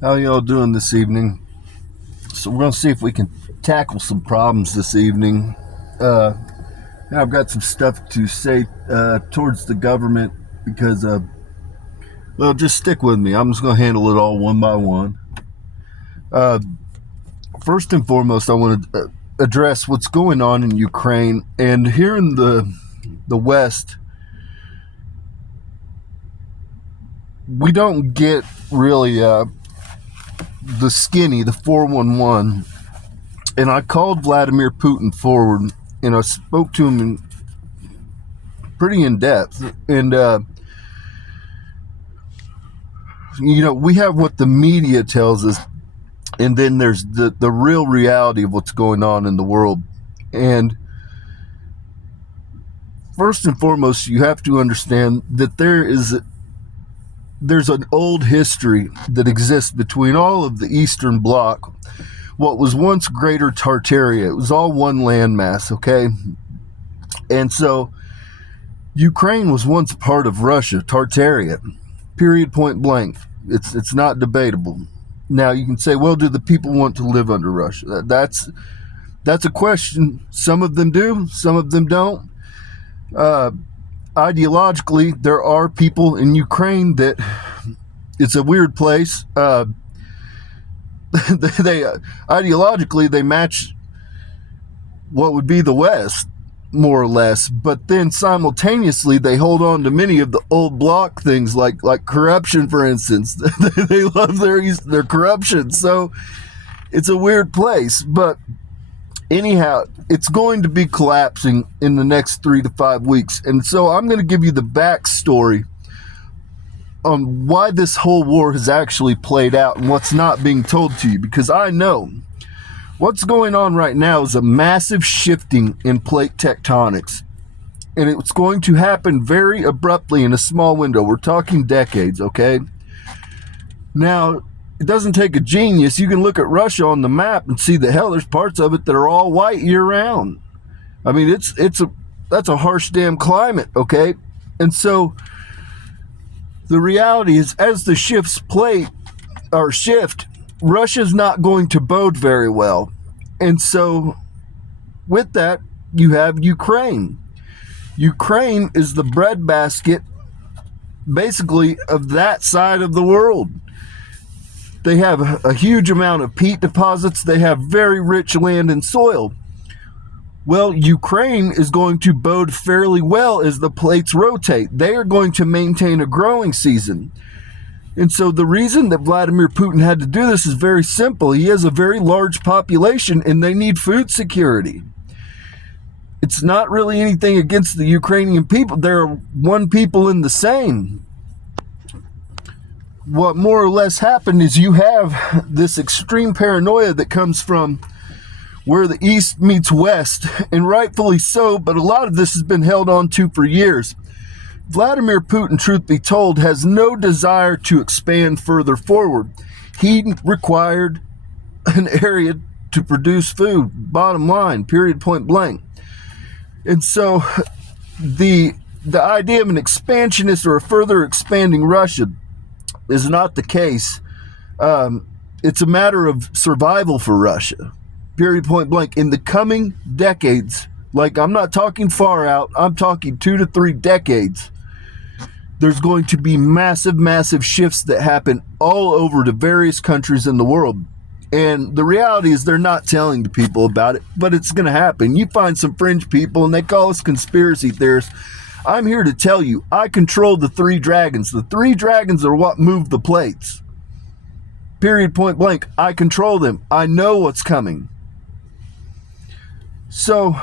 How y'all doing this evening? So we're gonna see if we can tackle some problems this evening. Uh, I've got some stuff to say towards the government because, well, just stick with me. I'm just gonna handle it all one by one. Uh, First and foremost, I want to address what's going on in Ukraine, and here in the West, we don't get really the skinny, the 411. And I called Vladimir Putin forward, and I spoke to him pretty in depth. And we have what the media tells us, and then there's the real reality of what's going on in the world. And first and foremost, you have to understand that there's an old history that exists between all of the Eastern Bloc, what was once Greater Tartaria. It was all one landmass, okay? And so Ukraine was once part of Russia, Tartaria, period, point blank. It's not debatable. Now you can say, well, do the people want to live under Russia? That's a question. Some of them do, some of them don't. Ideologically, there are people in Ukraine that it's a weird place. Ideologically they match what would be the West, more or less, but then simultaneously they hold on to many of the old bloc things like corruption, for instance. They love their corruption, so it's a weird place. But anyhow, it's going to be collapsing in the next 3 to 5 weeks, and so I'm going to give you the backstory on why this whole war has actually played out and what's not being told to you, because I know what's going on right now is a massive shifting in plate tectonics, and it's going to happen very abruptly in a small window. We're talking decades, okay? Now, it doesn't take a genius. You can look at Russia on the map and see that, hell, there's parts of it that are all white year-round. I mean, that's a harsh damn climate, okay? And so the reality is, as the shift, Russia's not going to bode very well. And so with that, you have Ukraine. Ukraine is the breadbasket, basically, of that side of the world. They have a huge amount of peat deposits. They have very rich land and soil. Well, Ukraine is going to bode fairly well as the plates rotate. They are going to maintain a growing season. And so the reason that Vladimir Putin had to do this is very simple. He has a very large population and they need food security. It's not really anything against the Ukrainian people. They're one people in the same. What more or less happened is you have this extreme paranoia that comes from where the East meets West, and rightfully so, but a lot of this has been held on to for years. Vladimir Putin, truth be told, has no desire to expand further forward. He required an area to produce food, bottom line, period, point blank. And so the idea of an expansionist or a further expanding Russia is not the case. It's a matter of survival for Russia, period, point blank. In the coming decades, like, I'm not talking far out, I'm talking 2 to 3 decades, there's going to be massive shifts that happen all over the various countries in the world. And the reality is they're not telling the people about it, but it's going to happen. You find some fringe people and they call us conspiracy theorists. I'm here to tell you, I control the 3 dragons. The 3 dragons are what move the plates. Period, point blank. I control them. I know what's coming. So,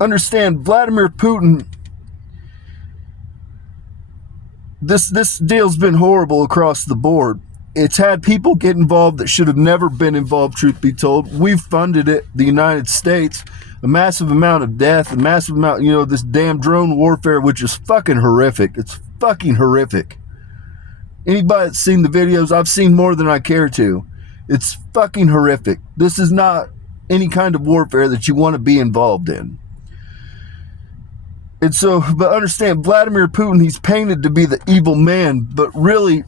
understand, Vladimir Putin, this deal's been horrible across the board. It's had people get involved that should have never been involved, truth be told. We've funded it, the United States. A massive amount of death, a massive amount, this damn drone warfare, which is fucking horrific. It's fucking horrific. Anybody that's seen the videos, I've seen more than I care to. It's fucking horrific. This is not any kind of warfare that you want to be involved in. And so, but understand, Vladimir Putin, he's painted to be the evil man, but really,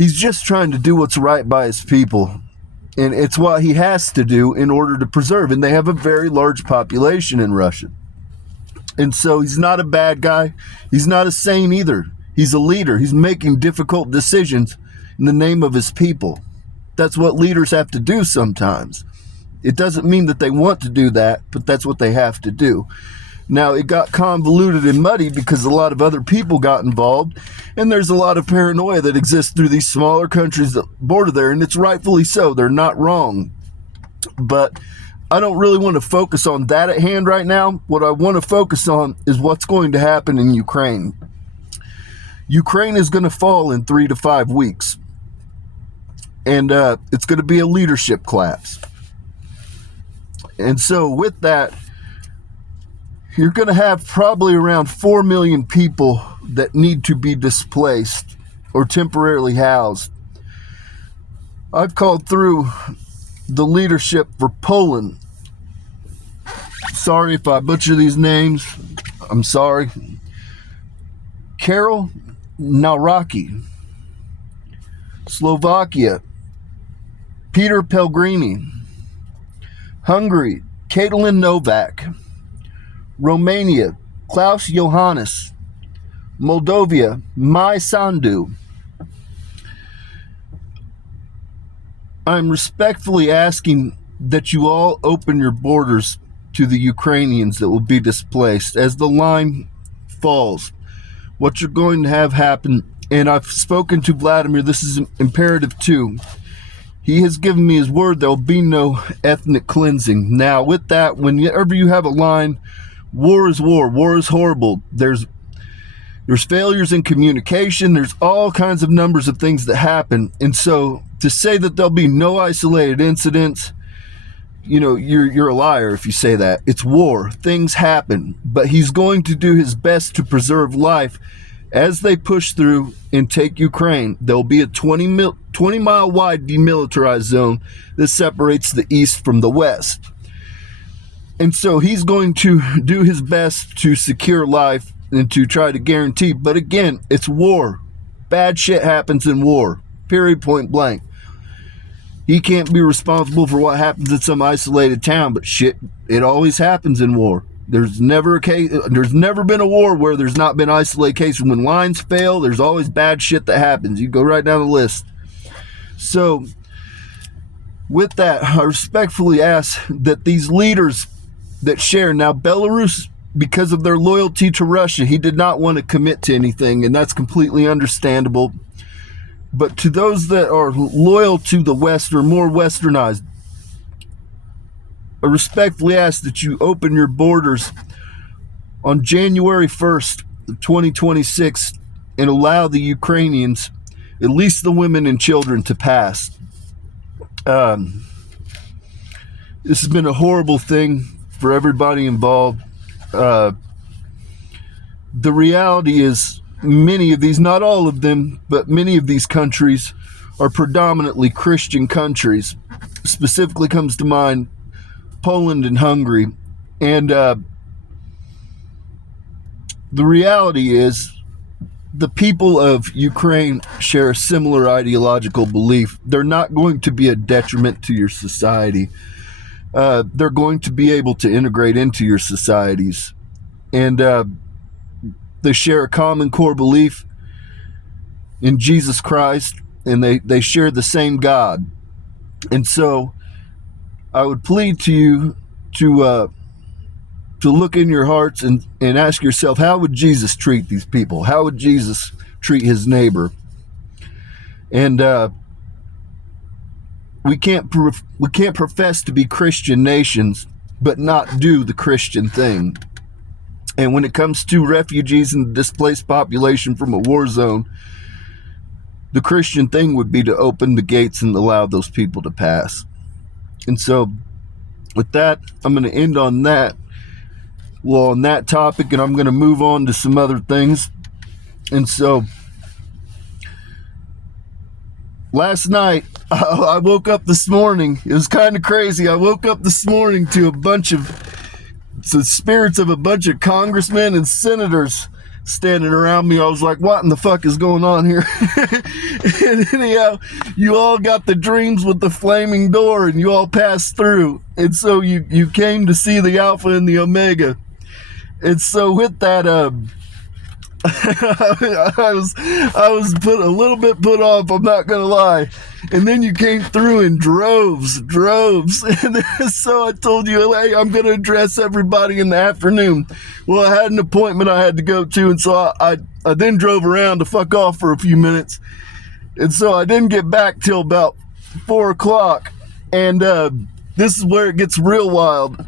He's just trying to do what's right by his people. And it's what he has to do in order to preserve. And they have a very large population in Russia. And so he's not a bad guy. He's not a saint either. He's a leader. He's making difficult decisions in the name of his people. That's what leaders have to do sometimes. It doesn't mean that they want to do that, but that's what they have to do. Now, it got convoluted and muddy because a lot of other people got involved, and there's a lot of paranoia that exists through these smaller countries that border there, and it's rightfully so. They're not wrong. But I don't really want to focus on that at hand right now. What I want to focus on is what's going to happen in Ukraine. Ukraine is going to fall in 3 to 5 weeks, and it's going to be a leadership collapse. And so with that, you're going to have probably around 4 million people that need to be displaced or temporarily housed. I've called through the leadership for Poland. Sorry if I butcher these names. I'm sorry. Karol Nawrocki. Slovakia, Peter Pellegrini. Hungary, Katalin Novak. Romania, Klaus Johannes. Moldova, Mai Sandu. I'm respectfully asking that you all open your borders to the Ukrainians that will be displaced as the line falls. What you're going to have happen, and I've spoken to Vladimir, this is imperative too. He has given me his word there will be no ethnic cleansing. Now, with that, whenever you have a line, war is war. War is horrible. There's failures in communication. There's all kinds of numbers of things that happen. And so to say that there'll be no isolated incidents, you're a liar if you say that. It's war. Things happen. But he's going to do his best to preserve life as they push through and take Ukraine. There'll be a 20-mile wide demilitarized zone that separates the east from the west. And so he's going to do his best to secure life and to try to guarantee. But again, it's war. Bad shit happens in war. Period, point blank. He can't be responsible for what happens in some isolated town, but shit, it always happens in war. There's never been a war where there's not been isolated cases. When lines fail, there's always bad shit that happens. You go right down the list. So, with that, I respectfully ask that these leaders that share, now Belarus, because of their loyalty to Russia, he did not want to commit to anything, and that's completely understandable. But to those that are loyal to the West or more westernized, I respectfully ask that you open your borders on January 1st, 2026, and allow the Ukrainians, at least the women and children, to pass. This has been a horrible thing for everybody involved. The reality is many of these, not all of them, but many of these countries are predominantly Christian countries. Specifically comes to mind Poland and Hungary. And the reality is the people of Ukraine share a similar ideological belief. They're not going to be a detriment to your society. They're going to be able to integrate into your societies. And they share a common core belief in Jesus Christ, and they share the same God. And so I would plead to you to look in your hearts and ask yourself, how would Jesus treat these people? How would Jesus treat his neighbor? And we can't profess to be Christian nations but not do the Christian thing. And when it comes to refugees and the displaced population from a war zone, the Christian thing would be to open the gates and allow those people to pass. And so with that, I'm going to end on that. Well, on that topic, and I'm going to move on to some other things. And so last night, I woke up this morning. It was kind of crazy. I woke up this morning to the spirits of a bunch of congressmen and senators standing around me. I was like, what in the fuck is going on here? And anyhow, you all got the dreams with the flaming door, and you all passed through. And so you came to see the Alpha and the Omega. And so with that, I was put a little bit put off, I'm not gonna lie. And then you came through in droves. And so I told you, hey, I'm gonna address everybody in the afternoon. Well, I had an appointment I had to go to, and so I then drove around to fuck off for a few minutes. And so I didn't get back till about 4 o'clock. And this is where it gets real wild.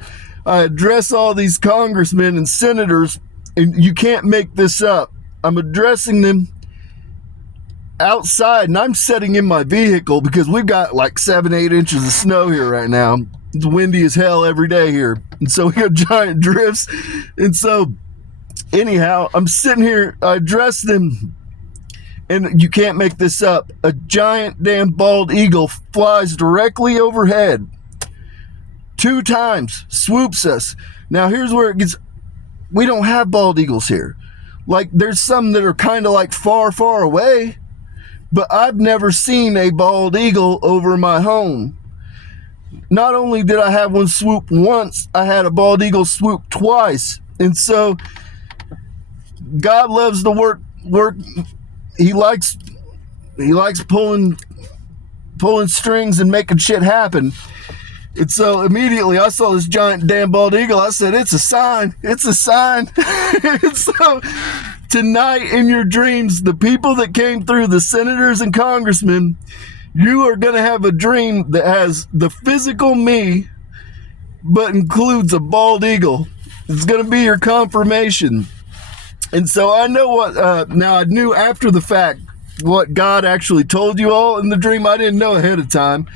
I address all these congressmen and senators, and you can't make this up. I'm addressing them outside, and I'm sitting in my vehicle because we've got like 7-8 inches of snow here right now. It's windy as hell every day here, and so we got giant drifts. And so anyhow, I'm sitting here, I address them, and you can't make this up. A giant damn bald eagle flies directly overhead 2 times, swoops us. Now here's where it gets, we don't have bald eagles here. Like, there's some that are kind of like far away, but I've never seen a bald eagle over my home. Not only did I have one swoop once, I had a bald eagle swoop twice. And so God loves to work. He likes pulling strings and making shit happen. And so immediately I saw this giant damn bald eagle. I said, it's a sign. It's a sign. And so tonight in your dreams, the people that came through, the senators and congressmen, you are going to have a dream that has the physical me, but includes a bald eagle. It's going to be your confirmation. And so I know what, now I knew after the fact what God actually told you all in the dream. I didn't know ahead of time.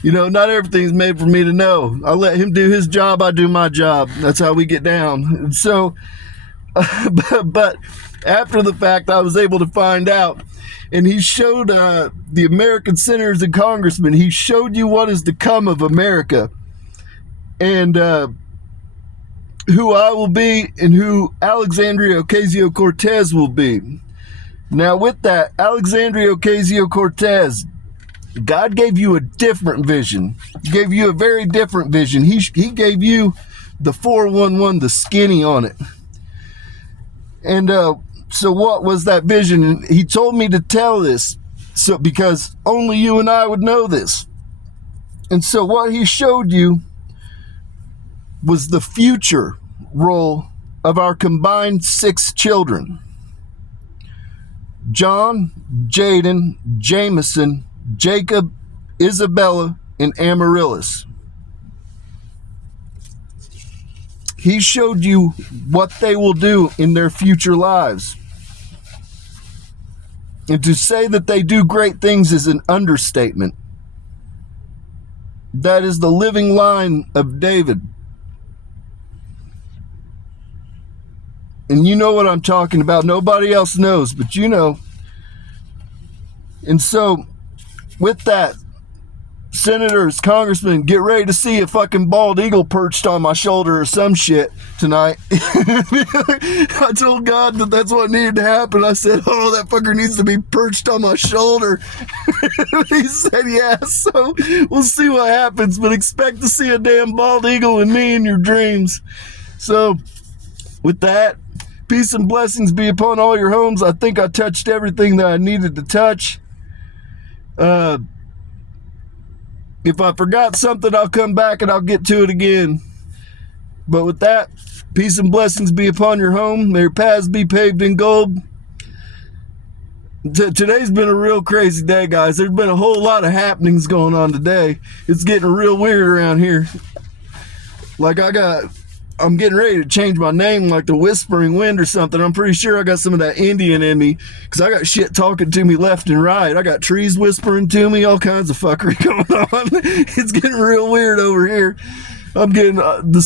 You know, not everything's made for me to know. I let him do his job, I do my job. That's how we get down. And so, but after the fact, I was able to find out. And he showed the American senators and congressmen, he showed you what is to come of America. And who I will be and who Alexandria Ocasio-Cortez will be. Now with that, Alexandria Ocasio-Cortez, God gave you a different vision. He gave you a very different vision. He gave you the 411, the skinny on it. And so what was that vision? He told me to tell this because only you and I would know this. And so what he showed you was the future role of our combined 6 children. John, Jaden, Jameson, Jacob, Isabella, and Amaryllis. He showed you what they will do in their future lives. And to say that they do great things is an understatement. That is the living line of David. And you know what I'm talking about. Nobody else knows, but you know. And so, with that, senators, congressmen, get ready to see a fucking bald eagle perched on my shoulder or some shit tonight. I told God that that's what needed to happen. I said, oh, that fucker needs to be perched on my shoulder. He said, yeah, so we'll see what happens, but expect to see a damn bald eagle and me in your dreams. So, with that, peace and blessings be upon all your homes. I think I touched everything that I needed to touch. If I forgot something, I'll come back and I'll get to it again. But with that, peace and blessings be upon your home. May your paths be paved in gold. Today's been a real crazy day, guys. There's been a whole lot of happenings going on today. It's getting real weird around here. Like I'm getting ready to change my name like the Whispering Wind or something. I'm pretty sure I got some of that Indian in me because I got shit talking to me left and right. I got trees whispering to me, all kinds of fuckery going on. It's getting real weird over here. I'm getting the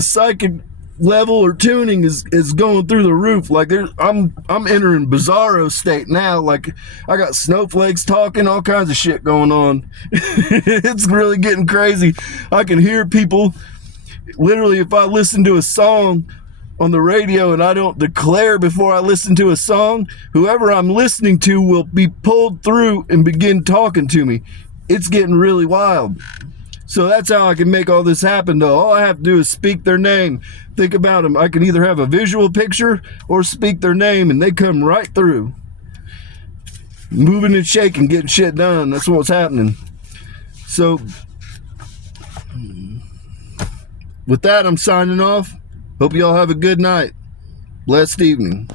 psychic level or tuning is going through the roof. Like I'm entering bizarro state now. Like I got snowflakes talking, all kinds of shit going on. It's really getting crazy. I can hear people. Literally, if I listen to a song on the radio and I don't declare before I listen to a song, whoever I'm listening to will be pulled through and begin talking to me. It's getting really wild. So that's how I can make all this happen, though. All I have to do is speak their name. Think about them. I can either have a visual picture or speak their name, and they come right through. Moving and shaking, getting shit done. That's what's happening. So, with that, I'm signing off. Hope y'all have a good night. Blessed evening.